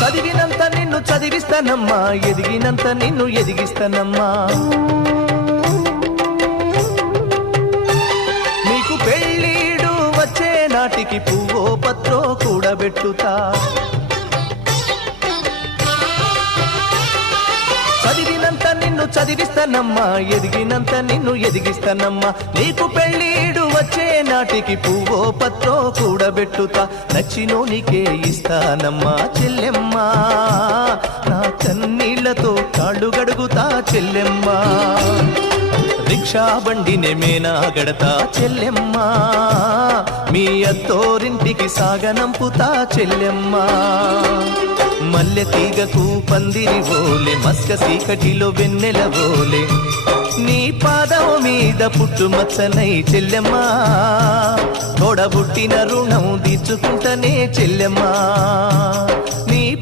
చదివినంత నిన్ను చదివిస్తానమ్మా, ఎదిగినంత నిన్ను ఎదిగిస్తానమ్మా. నీకు పెళ్ళీడు వచ్చే నాటికి పువ్వో పత్రో కూడబెట్టుతా. చదివినంత నిన్ను చదివిస్తానమ్మా, ఎదిగినంత నిన్ను ఎదిగిస్తానమ్మా. నీకు పెళ్ళీడు వచ్చే నాటికి పువ్వో పత్రో కూడబెట్టుతా. నచ్చినోనికే ఇస్తానమ్మా చెల్లెమ్మా, నా కన్నీళ్లతో కాళ్ళు గడుగుతా చెల్లెమ్మా. రిక్షా బండినే మేనా గడతా చెల్లెమ్మా, మీ అత్తోరింటికి సాగనంపుతా చెల్లెమ్మా. మల్లె తీగకు పందిరి ఓలే, మస్క సీకటిలో వెన్నెల ఓలే, నీ పాదం మీద పుట్టుమచ్చనై చెల్లెమ్మా. తోడబుట్టిన రుణం తీర్చుకుంటనే చెల్లెమ్మా.